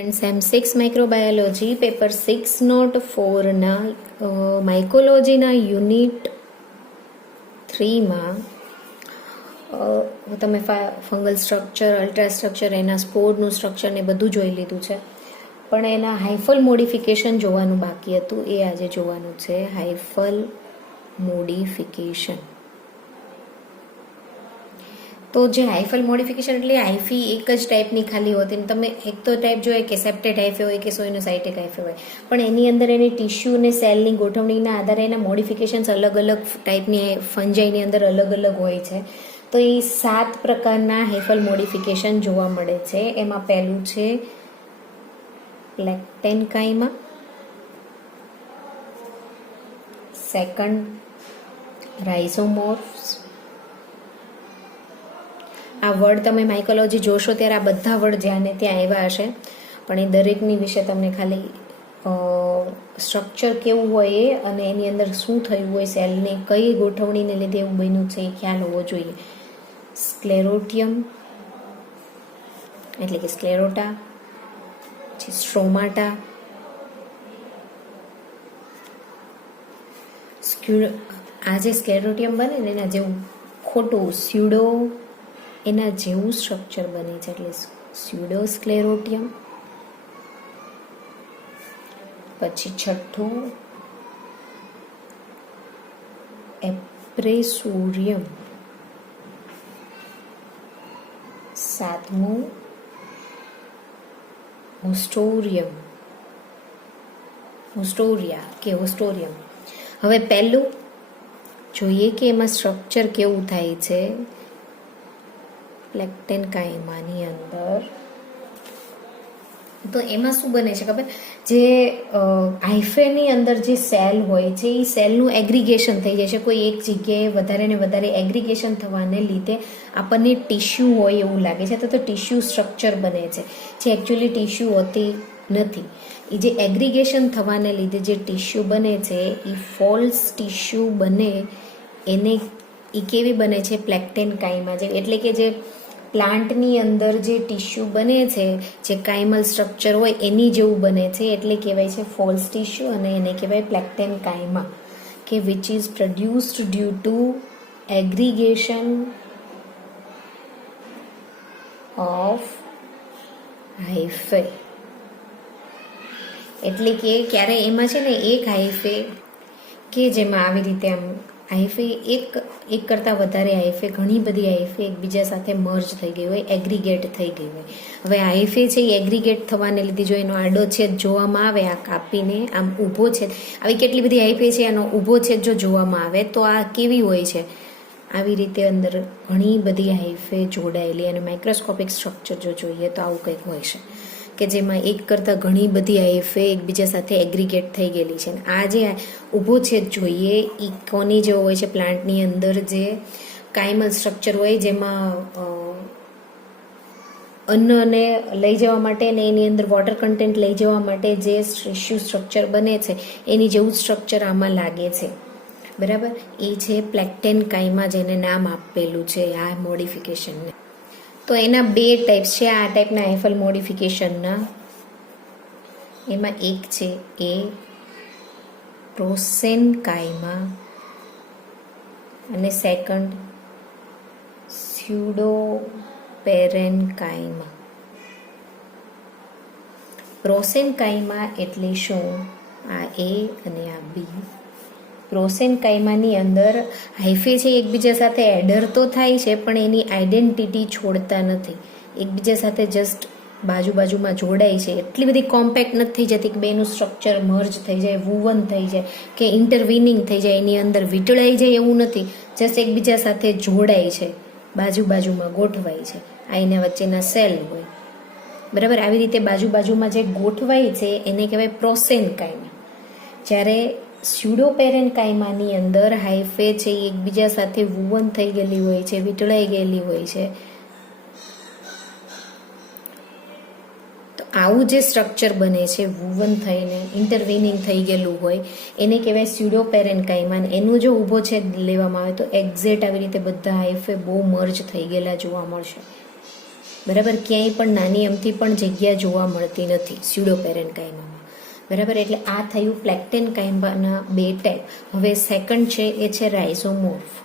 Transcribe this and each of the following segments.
Same 6 microbiology paper 6 note 4ના માઇકોલોજીના unit 3માં તમે ફંગલ સ્ટ્રક્ચર, અલ્ટ્રા સ્ટ્રક્ચર, એના સ્પોરનું સ્ટ્રક્ચર ને બધું જોઈ લીધું છે, પણ એના હાઇફલ મોડિફિકેશન જોવાનું બાકી હતું. એ આજે જોવાનું છે. હાઇફલ મોડિફિકેશન. તો જે હાઇફલ મોડિફિકેશન એટલે હાઇફી એક જ ટાઈપની ખાલી હોતી. તમે એક તો ટાઈપ જોઈએ કે સેપ્ટેડ હાઇફે હોય કે સોઇનોસાઇટિક હાઇફે હોય, પણ એની અંદર એની ટિશ્યુ અને સેલની ગોઠવણીના આધારે એના મોડિફિકેશન્સ અલગ અલગ ટાઈપની ફંજાઈની અંદર અલગ અલગ હોય છે. તો એ 7 પ્રકારના હાઇફલ મોડિફિકેશન જોવા મળે છે. એમાં પહેલું છે પ્લેક્ટેનકાઇમા, સેકન્ડ રાઇઝોમોર્ફ્સ. આ વર્ડ તમે માઇકોલોજી જોશો ત્યારે આ બધા વર્ડ જ્યાં ને ત્યાં આવ્યા હશે, પણ એ દરેકની વિશે તમને ખાલી સ્ટ્રક્ચર કેવું હોય એ અને એની અંદર શું થયું હોય, સેલને કઈ ગોઠવણીને લીધે એવું બન્યું છે એ ખ્યાલ હોવો જોઈએ. સ્ક્લેરોટિયમ એટલે કે સ્ક્લેરોટા, પછી સ્ટ્રોમાટા, આ જે સ્ક્લેરોટિયમ બને ને એના જેવું ખોટું સ્યુડો એના જેવું સ્ટ્રક્ચર બને છે, એટલે સ્યુડોસ્ક્લેરોટિયમ. પછી છઠ્ઠું એપ્રેસોરિયમ, સાતમું હોસ્ટોરિયા કે હોસ્ટોરિયમ. હવે પહેલું જોઈએ કે એમાં સ્ટ્રક્ચર કેવું થાય છે પ્લેક્ટેનકાઇમાની અંદર. તો એમાં શું બને છે ખબર, જે હાઇફેની અંદર જે સેલ હોય છે એ સેલનું એગ્રીગેશન થઈ જાય છે. કોઈ એક જગ્યાએ વધારે ને વધારે એગ્રીગેશન થવાને લીધે આપણને ટિશ્યુ હોય એવું લાગે છે, તો ટિશ્યુ સ્ટ્રક્ચર બને છે, જે એકચ્યુઅલી ટિશ્યુ હોતી નથી. એ જે એગ્રીગેશન થવાને લીધે જે ટિશ્યુ બને છે એ ફોલ્સ ટિશ્યુ બને. એને એ કેવી બને છે પ્લેક્ટેનકાઇમા જે, એટલે કે જે પ્લાન્ટની અંદર જે ટિશ્યુ બને છે, જે કાઇમલ સ્ટ્રક્ચર હોય એની જેવું બને છે, એટલે કહેવાય છે ફોલ્સ ટિશ્યુ, અને એને કહેવાય પ્લેક્ટેનકાઇમા, કે which is produced due to aggregation of hyphae. એટલે કે ક્યારે એમાં છે ને એક હાઇફે કે જેમાં આવી રીતે આમ હાઇફે એક કરતાં વધારે હાઇફે, ઘણી બધી હાઇફે એકબીજા સાથે મર્જ થઈ ગઈ હોય, એગ્રીગેટ થઈ ગઈ હોય. હવે હાઇફે છે એ એગ્રીગેટ થવાને લીધે જો એનો આડો છેદ જોવામાં આવે, આ કાપીને આમ ઊભો છેદ, આવી કેટલી બધી હાઇફે છે એનો ઊભો છેદ જો જોવામાં આવે તો આ કેવી હોય છે, આવી રીતે અંદર ઘણી બધી હાઇફે જોડાયેલી. અને માઇક્રોસ્કોપિક સ્ટ્રક્ચર જો જોઈએ તો આવું કંઈક હોય છે કે જેમાં એક કરતાં ઘણી બધી હાઇફે એકબીજા સાથે એગ્રીગેટ થઈ ગયેલી છે. આ જે ઊભો છેદ જોઈએ એ કોની જેવો હોય છે, પ્લાન્ટની અંદર જે કાઇમલ સ્ટ્રક્ચર હોય, જેમાં અન્નને લઈ જવા માટે ને એની અંદર વોટર કન્ટેન્ટ લઈ જવા માટે જે ટિશ્યુ સ્ટ્રક્ચર બને છે એની જેવું સ્ટ્રક્ચર આમાં લાગે છે. બરાબર, એ છે પ્લેક્ટેનકાઇમા, જેને નામ આપેલું છે આ મોડિફિકેશનને. તો એના 2 ટાઈપ્સ છે આ ટાઈપના હાઇફલ મોડિફિકેશનના. એમાં એક છે એ પ્રોસેનકાઇમા અને સેકન્ડ સ્યુડોપેરેનકાઇમા. પ્રોસેનકાઇમા એટલે શું? આ એ અને આ બી. પ્રોસેનકાઇમાની અંદર હાઇફે છે એકબીજા સાથે એડર તો થાય છે, પણ એની આઈડેન્ટિટી છોડતા નથી, એકબીજા સાથે જસ્ટ બાજુમાં જોડાય છે. એટલી બધી કોમ્પેક્ટ નથી થઈ જતી કે બેનું સ્ટ્રક્ચર મર્જ થઈ જાય, વુવન થઈ જાય કે ઇન્ટરવિનિંગ થઈ જાય, એની અંદર વીંટળાઈ જાય એવું નથી, જસ્ટ એકબીજા સાથે જોડાય છે, બાજુમાં ગોઠવાય છે. આ એના વચ્ચેના સેલ હોય. બરાબર, આવી રીતે બાજુમાં જે ગોઠવાય છે એને કહેવાય પ્રોસેનકાઇમા. જ્યારે સ્યુડોપેરેનકાઇમાની અંદર હાઇફે છે એ એકબીજા સાથે વુવન થઈ ગયેલી હોય છે, વીંટળાઈ ગયેલી હોય છે. તો આવું જે સ્ટ્રક્ચર બને છે વુવન થઈને ઇન્ટરવિનિંગ થઈ ગયેલું હોય એને કહેવાય સ્યુડોપેરેનકાઇમા. એનું જો ઊભો છેદ લેવામાં આવે તો એક્ઝેક્ટ આવી રીતે બધા હાઇફે બહુ મર્જ થઈ ગયેલા જોવા મળશે. બરાબર, ક્યાંય પણ નાની અમથી પણ જગ્યા જોવા મળતી નથી સ્યુડોપેરેન કાયમામાં. બરાબર, એટલે આ થયું પ્લેક્ટેન કાયમાના બે ટાઈપ. હવે સેકન્ડ છે એ છે રાઇઝોમોર્ફ.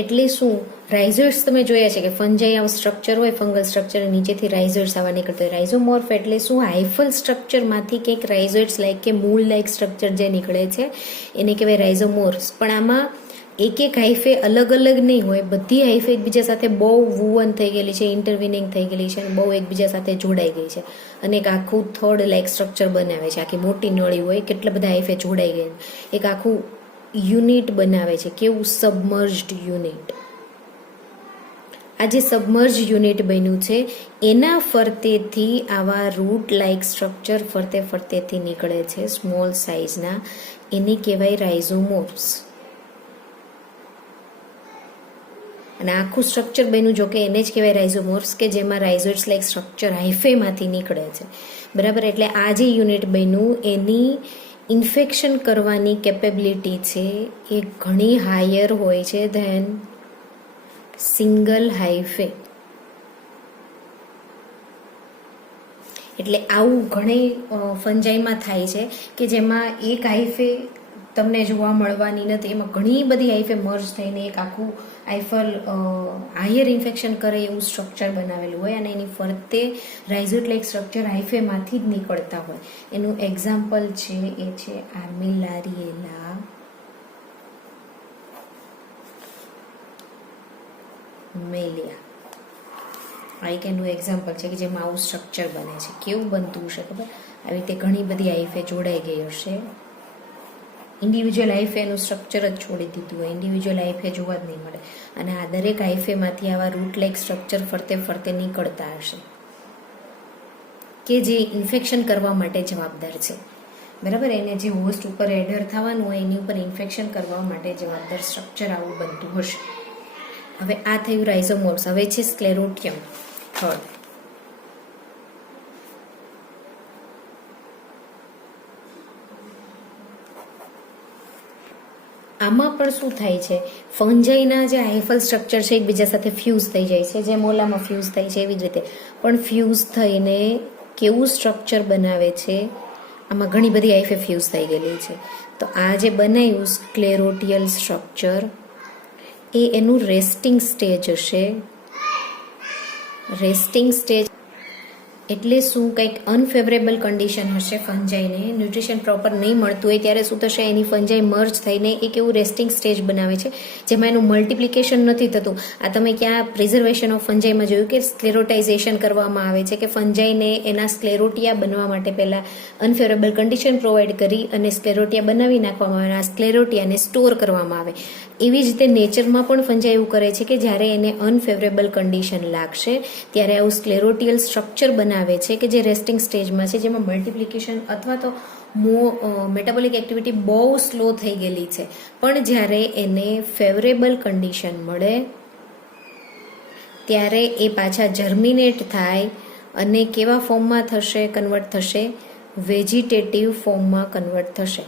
એટલે શું, રાઇઝોઇડ્સ તમે જોયા છે કે ફંજાઈ આવું સ્ટ્રક્ચર હોય, ફંગલ સ્ટ્રક્ચર, નીચેથી રાઇઝોઇડ્સ આવવા નીકળતા હોય. રાઇઝોમોર્ફ એટલે શું, હાઇફલ સ્ટ્રક્ચરમાંથી કંઈક રાઇઝોઇડ્સ લાઈક કે મૂળ લાઈક સ્ટ્રક્ચર જે નીકળે છે એને કહેવાય રાઇઝોમોર્ફ્સ. પણ આમાં એક હાઇફે અલગ અલગ નહીં હોય, બધી હાઇફે એકબીજા સાથે બહુ વુવન થઈ ગયેલી છે, ઇન્ટરવિનિંગ થઈ ગયેલી છે અને બહુ એકબીજા સાથે જોડાઈ ગઈ છે અને એક આખું થર્ડ લાઈક સ્ટ્રક્ચર બનાવે છે. આખી મોટી નળી હોય, કેટલા બધા હાઇફે જોડાઈ ગઈ, એક આખું યુનિટ બનાવે છે. કેવું, સબમર્જ્ડ યુનિટ. આ જે સબમર્જ યુનિટ બન્યું છે એના ફરતેથી આવા રૂટ લાઇક સ્ટ્રક્ચર ફરતે ફરતેથી નીકળે છે સ્મોલ સાઇઝના, એને કહેવાય રાઇઝોમોર્ફ્સ. અને આખું સ્ટ્રક્ચર બન્યું, જો કે એને જ કહેવાય રાઇઝોમોર્ફ્સ, કે જેમાં રાઇઝોઇડ્સ લાઇક સ્ટ્રક્ચર હાઇફેમાંથી નીકળે છે. બરાબર, એટલે આ જે યુનિટ બન્યું એની ઇન્ફેક્શન કરવાની કેપેબિલિટી છે એ ઘણી હાયર હોય છે ધેન સિંગલ હાઇફે. એટલે આવું ઘણી ફંજાઈમાં થાય છે કે જેમાં એક હાઇફે તમને જોવા મળવાની નથી, એમાં ઘણી બધી હાઇફે મર્જ થઈને એક આખું આઈફલ હાયર ઇન્ફેક્શન કરે એવું સ્ટ્રક્ચર બનાવેલું હોય અને એની ફરતે રાઇઝોઇડ લાઇક સ્ટ્રક્ચર હાઇફેમાંથી જ નીકળતા હોય. એનું એક્ઝામ્પલ છે એ છે આર્મિલારિએલા, મેલિયા. આ એક એનું એક્ઝામ્પલ છે કે જેમાં આવું સ્ટ્રક્ચર બને છે. કેવું બનતું હશે ખબર, આવી રીતે ઘણી બધી હાઇફે જોડાઈ ગઈ હશે. ઇન્ડિવિજ્યુઅલ હાઇફે એનું સ્ટ્રક્ચર જ છોડી દીધું હોય, ઇન્ડિવિજ્યુઅલ હાઇફે જોવા જ નહીં મળે. અને આ દરેક હાઇફેમાંથી આવા રૂટ લાઇક સ્ટ્રક્ચર ફરતે ફરતે નીકળતા હશે કે જે ઇન્ફેક્શન કરવા માટે જવાબદાર છે. બરાબર, એને જે હોસ્ટ ઉપર એડર થવાનું હોય એની ઉપર ઇન્ફેક્શન કરવા માટે જવાબદાર સ્ટ્રક્ચર આવું બનતું હશે. હવે આ થયું રાઇઝોમોર્ફ્સ. હવે છે સ્ક્લેરોટિયમ, થર્ડ. આમાં પણ શું થાય છે, ફંજાઈના જે હાઇફલ સ્ટ્રક્ચર છે એકબીજા સાથે ફ્યુઝ થઈ જાય છે, જે મોલામાં ફ્યુઝ થાય છે એવી જ રીતે પણ ફ્યુઝ થઈને કેવું સ્ટ્રક્ચર બનાવે છે, આમાં ઘણી બધી હાઇફે ફ્યુઝ થઈ ગયેલી છે. તો આ જે બનાવ્યું સ્ક્લેરોટિયલ સ્ટ્રક્ચર એ એનું રેસ્ટિંગ સ્ટેજ હશે. રેસ્ટિંગ સ્ટેજ એટલે શું, કંઈક અનફેવરેબલ કન્ડિશન હશે ફંજાઈને, ન્યુટ્રિશન પ્રોપર નહીં મળતું હોય ત્યારે શું થશે, એની ફંજાઈ મર્જ થઈને એક એવું રેસ્ટિંગ સ્ટેજ બનાવે છે જેમાં એનું મલ્ટિપ્લિકેશન નથી થતું. આ તમે ક્યાં પ્રિઝર્વેશન ઓફ ફંજાઈમાં જોયું કે સ્ક્લેરોટાઇઝેશન કરવામાં આવે છે, કે ફંજાઈને એના સ્ક્લેરોટિયા બનવા માટે પહેલાં અનફેવરેબલ કન્ડિશન પ્રોવાઈડ કરી અને સ્ક્લેરોટિયા બનાવી નાખવામાં આવે, આ સ્ક્લેરોટિયાને સ્ટોર કરવામાં આવે. એવી જ રીતે નેચરમાં પણ ફંજાઈ એવું કરે છે કે જ્યારે એને અનફેવરેબલ કન્ડિશન લાગશે ત્યારે આવું સ્ક્લેરોટિયલ સ્ટ્રક્ચર બનાવે છે કે જે રેસ્ટિંગ સ્ટેજમાં છે, જેમાં મલ્ટિપ્લિકેશન અથવા તો મેટાબોલિક એક્ટિવિટી બહુ સ્લો થઈ ગયેલી છે. પણ જ્યારે એને ફેવરેબલ કન્ડિશન મળે ત્યારે એ પાછા જર્મિનેટ થાય અને કેવા ફોર્મમાં થશે, કન્વર્ટ થશે, વેજીટેટિવ ફોર્મમાં કન્વર્ટ થશે.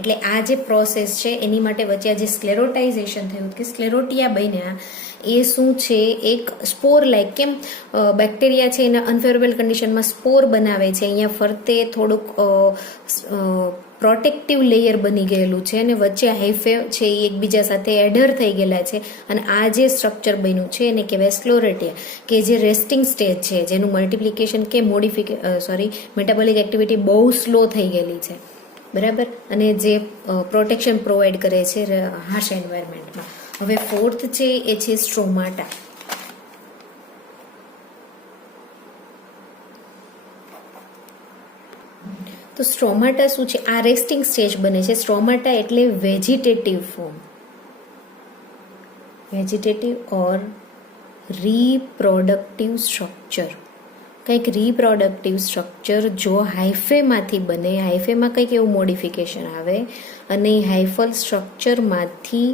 એટલે આ જે પ્રોસેસ છે એની માટે વચ્ચે આ જે સ્ક્લેરોટાઇઝેશન થયું કે સ્ક્લેરોટિયા બન્યા એ શું છે, એક સ્પોર લાઈક, કેમ બેક્ટેરિયા છે એના અનફેવરેબલ કન્ડિશનમાં સ્પોર બનાવે છે, અહીંયા ફરતે થોડુંક પ્રોટેક્ટિવ લેયર બની ગયેલું છે અને વચ્ચે હાઇફે છે એ એકબીજા સાથે એડર થઈ ગયેલા છે અને આ જે સ્ટ્રક્ચર બન્યું છે એને કહેવાય સ્ક્લેરોટિયા, કે જે રેસ્ટિંગ સ્ટેજ છે, જેનું મલ્ટિપ્લિકેશન કે મેટાબોલિક એક્ટિવિટી બહુ સ્લો થઈ ગયેલી છે. બરાબર, અને જે પ્રોટેક્શન પ્રોવાઈડ કરે છે હાર્શ એન્વાયરમેન્ટમાં. હવે ફોર્થ છે એ છે સ્ટ્રોમાટા. તો સ્ટ્રોમાટા શું છે, આ રેસ્ટિંગ સ્ટેજ બને છે. સ્ટ્રોમાટા એટલે વેજીટેટિવ ફોર્મ, વેજીટેટિવ ઓર રીપ્રોડક્ટિવ સ્ટ્રક્ચર. કંઈક રીપ્રોડક્ટિવ સ્ટ્રક્ચર જો હાઇફેમાંથી બને, હાઇફેમાં કંઈક એવું મોડિફિકેશન આવે અને હાઇફલ સ્ટ્રક્ચરમાંથી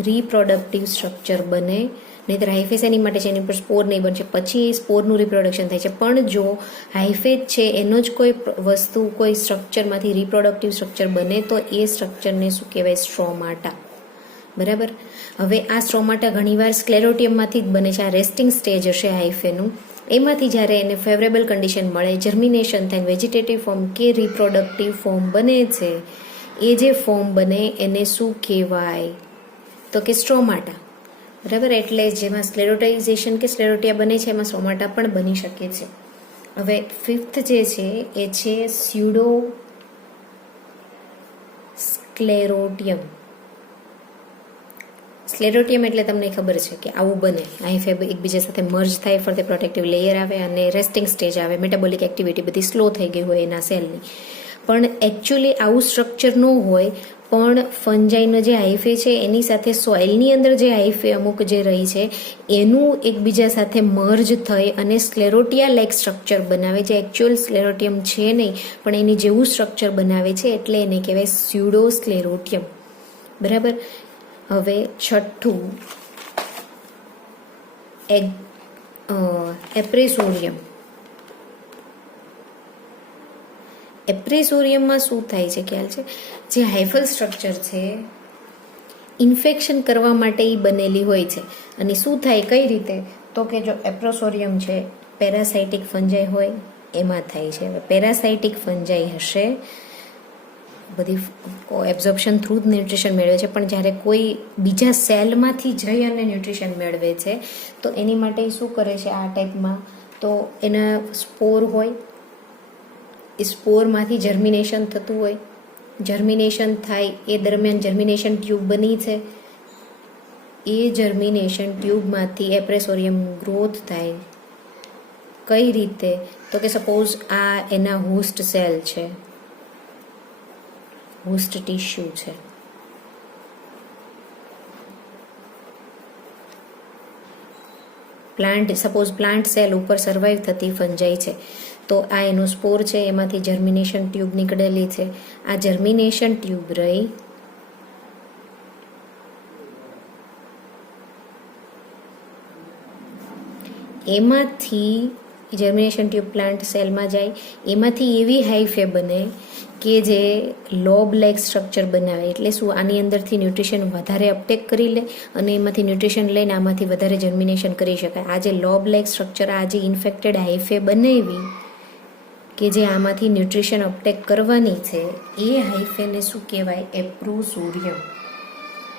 રિપ્રોડક્ટિવ સ્ટ્રક્ચર બને, નહીંતર હાઇફે શેની માટે છે, એની પર સ્પોર નહીં બનશે, પછી એ સ્પોરનું રિપ્રોડક્શન થાય છે. પણ જો હાઇફે છે એનો જ કોઈ વસ્તુ કોઈ સ્ટ્રક્ચરમાંથી રિપ્રોડક્ટિવ સ્ટ્રક્ચર બને તો એ સ્ટ્રક્ચરને શું કહેવાય? સ્ટ્રોમાટા. બરાબર. હવે આ સ્ટ્રોમાટા ઘણીવાર સ્ક્લેરોટિયમમાંથી જ બને છે. આ રેસ્ટિંગ સ્ટેજ હશે હાઇફેનું, એમાંથી જ્યારે એને ફેવરેબલ કન્ડિશન મળે, જર્મિનેશન થાય, વેજીટેટિવ ફોર્મ કે રિપ્રોડક્ટિવ ફોર્મ બને છે, એ જે ફોર્મ બને એને શું કહેવાય? તો કે સ્ટ્રોમાટા. બરાબર. એટલે જેમાં સ્ક્લેરોટાઇઝેશન કે સ્ક્લેરોટિયા બને છે એમાં સ્ટ્રોમાટા પણ બની શકે છે. હવે ફિફ્થ જે છે એ છે સ્યુડો સ્ક્લેરોટિયમ. સ્ક્લેરોટિયમ એટલે તમને ખબર છે કે આવું બને, હાઇફે એકબીજા સાથે મર્જ થાય, ફરતે પ્રોટેક્ટિવ લેયર આવે અને રેસ્ટિંગ સ્ટેજ આવે, મેટાબોલિક એક્ટિવિટી બધી સ્લો થઈ ગઈ હોય એના સેલની. પણ એકચ્યુઅલી આવું સ્ટ્રક્ચર ન હોય, પણ ફંજાઈનો જે હાઇફે છે એની સાથે સોઇલની અંદર જે હાઇફે અમુક જે રહી છે એનું એકબીજા સાથે મર્જ થઈ અને સ્ક્લેરોટિયા લાઇક સ્ટ્રક્ચર બનાવે, જે એકચ્યુઅલ સ્ક્લેરોટિયમ છે નહીં પણ એની જેવું સ્ટ્રક્ચર બનાવે છે, એટલે એને કહેવાય સ્યુડો સ્ક્લેરોટિયમ. બરાબર. હવે છઠ્ઠું એપ્રેસોરિયમ. એપ્રેસોરિયમમાં શું થાય છે ખ્યાલ છે? જે હાઇફલ સ્ટ્રક્ચર છે ઇન્ફેક્શન કરવા માટે એ બનેલી હોય છે. અને શું થાય કઈ રીતે? તો કે જો એપ્રેસોરિયમ છે પેરાસાઇટિક ફંજાઈ હોય એમાં થાય છે. પેરાસાઇટિક ફંજાઈ હશે, બધી એબ્ઝોર્પ્શન થ્રુ જ ન્યુટ્રિશન મેળવે છે, પણ જ્યારે કોઈ બીજા સેલમાંથી જઈ અને ન્યુટ્રિશન મેળવે છે તો એની માટે શું કરે છે આ ટાઈપમાં? તો એના સ્પોર હોય, એ સ્પોરમાંથી જર્મિનેશન થતું હોય, જર્મિનેશન થાય એ દરમિયાન જર્મિનેશન ટ્યુબ બની છે, એ જર્મિનેશન ટ્યુબમાંથી એપ્રેસોરિયમ ગ્રોથ થાય. કઈ રીતે? તો કે સપોઝ આ એના હોસ્ટ સેલ છે, હોસ્ટ ટિશ્યુ છે, સપોઝ પ્લાન્ટ સેલ ઉપર સર્વાઈવ થતી ફંજાઈ છે, તો આ એનો સ્પોર છે, એમાંથી જર્મિનેશન ટ્યુબ નીકળેલી છે. આ જર્મિનેશન ટ્યુબ રહી એમાંથી જર્મિનેશન ટ્યુબ પ્લાન્ટ સેલમાં જાય, એમાંથી એવી હાઇફે બને કે જે લોબ લાઇક સ્ટ્રક્ચર બનાવે. એટલે શું? આની અંદરથી ન્યુટ્રિશન વધારે અપટેક કરી લે અને એમાંથી ન્યુટ્રિશન લઈને આમાંથી વધારે જર્મિનેશન કરી શકાય. આ જે લોબ લાઇક સ્ટ્રક્ચર, આ જે ઇન્ફેક્ટેડ હાઇફે બનાવી કે જે આમાંથી ન્યુટ્રિશન અપટેક કરવાની છે, એ હાઇફેને શું કહેવાય? એપ્રોસોરિયમ.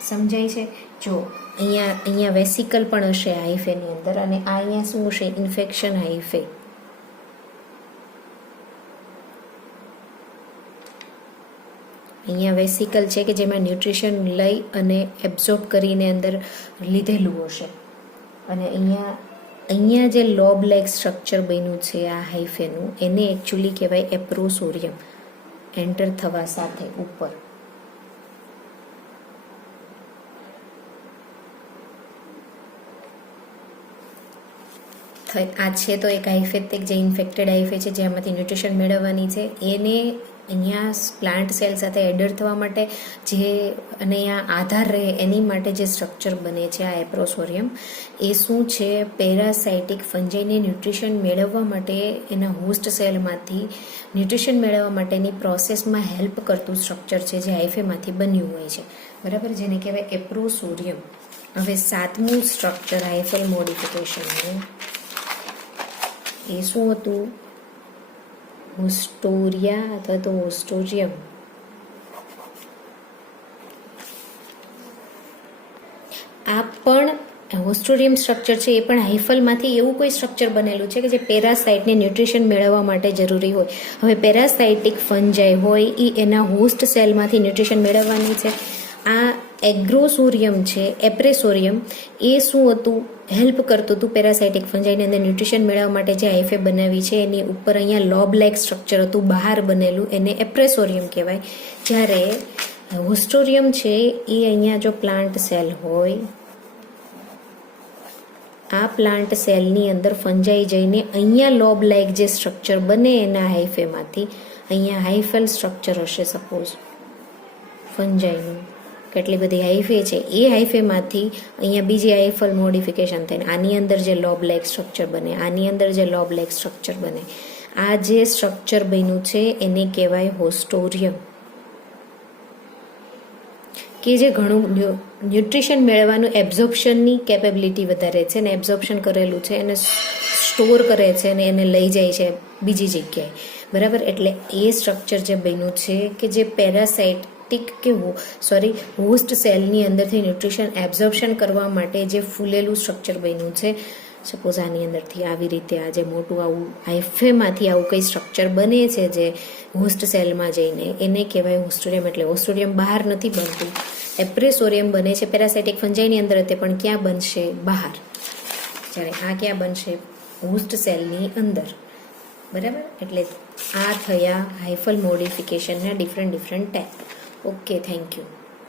સમજાય છે? જો અહીંયા વેસિકલ પણ હશે હાઇફેની અંદર, અને આ અહીંયા શું હશે? ઇન્ફેક્શન હાઇફે. અહીંયા વેસિકલ છે કે જેમાં ન્યુટ્રિશન લઈ અને એબ્ઝોર્બ કરીને અંદર લીધેલું હશે, અને અહીંયા જે લોબ લાઇક સ્ટ્રક્ચર બન્યું છે આ હાઇફેનું, એને એકચ્યુઅલી કહેવાય એપ્રોસોરિયમ. એન્ટર થવા સાથે ઉપર આ છે તો એક હાઇફે, જે ઇન્ફેક્ટેડ હાઇફે છે જેમાંથી ન્યુટ્રિશન મેળવવાની છે, એને અહીંયા પ્લાન્ટ સેલ સાથે એડર થવા માટે જે અને અહીંયા આધાર રહે એની માટે જે સ્ટ્રક્ચર બને છે આ એપ્રોસોરિયમ, એ શું છે? પેરાસાઇટિક ફંજાઈને ન્યુટ્રિશન મેળવવા માટે એના હોસ્ટ સેલમાંથી ન્યુટ્રિશન મેળવવા માટેની પ્રોસેસમાં હેલ્પ કરતું સ્ટ્રક્ચર છે જે હાઇફેમાંથી બન્યું હોય છે. બરાબર, જેને કહેવાય એપ્રોસોરિયમ. હવે સાતમું સ્ટ્રક્ચર હાઇફલ મોડિફિકેશનનું, એ શું હતું? હોસ્ટોરિયા અથવા તો હોસ્ટોરિયમ. આ પણ હોસ્ટોરિયમ સ્ટ્રક્ચર છે, એ પણ હાઇફલમાંથી એવું કોઈ સ્ટ્રક્ચર બનેલું છે કે જે પેરાસાઇટને ન્યુટ્રિશન મેળવવા માટે જરૂરી હોય. હવે પેરાસાઇટિક ફંજાઈ હોય એ એના હોસ્ટ સેલમાંથી ન્યુટ્રિશન મેળવવાની છે. આ એગ્રોસોરિયમ છે, એપ્રેસોરિયમ, એ શું હતું? હેલ્પ કરતું હતું પેરાસાઇટિક ફંજાઈની અંદર ન્યુટ્રિશન મેળવવા માટે જે હાઇફે બનાવી છે એની ઉપર અહીંયા લોબ લાઇક સ્ટ્રક્ચર હતું બહાર બનેલું, એને એપ્રેસોરિયમ કહેવાય. જ્યારે હોસ્ટોરિયમ છે એ અહીંયા જો પ્લાન્ટ સેલ હોય, આ પ્લાન્ટ સેલની અંદર ફંજાઈ જઈને અહીંયા લોબ લાઇક જે સ્ટ્રક્ચર બને એના હાઇફેમાંથી અહીંયા હાઇફલ સ્ટ્રક્ચર હશે સપોઝ ફંજાઈનું, કેટલી બધી હાઇફે છે, એ હાઇફેમાંથી અહીંયા બીજી હાઇફલ મોડિફિકેશન થઈને આની અંદર જે લોબ લાઇક સ્ટ્રક્ચર બને, આની અંદર જે લોબ લાઇક સ્ટ્રક્ચર બને, આ જે સ્ટ્રક્ચર બન્યું છે એને કહેવાય હોસ્ટોરિયમ, કે જે ઘણું ન્યુટ્રિશન મેળવવાનું એબ્ઝોર્પ્શનની કેપેબિલિટી વધારે છે ને એબ્ઝોર્પ્શન કરેલું છે એને સ્ટોર કરે છે અને એને લઈ જાય છે બીજી જગ્યાએ, બરાબર. એટલે એ સ્ટ્રક્ચર જે બન્યું છે કે જે પેરાસાઇટિક કે હોસ્ટ સેલની અંદરથી ન્યુટ્રિશન એબ્ઝોર્પ્શન કરવા માટે જે ફૂલેલું સ્ટ્રક્ચર બન્યું છે, સપોઝ આની અંદરથી આવી રીતે આ જે મોટું આવું હાઇફેમાંથી આવું કંઈ સ્ટ્રક્ચર બને છે જે હોસ્ટ સેલમાં જઈને, એને કહેવાય હોસ્ટોરિયમ. એટલે હોસ્ટોરિયમ બહાર નથી બનતું, એપ્રેસોરિયમ બને છે પેરાસાઇટિક ફંજાઈની અંદર, તે પણ ક્યાં બનશે? બહાર. જ્યારે આ ક્યાં બનશે? હોસ્ટ સેલની અંદર, બરાબર. એટલે આ થયા હાઇફલ મોડિફિકેશનના different type. Okay, thank you.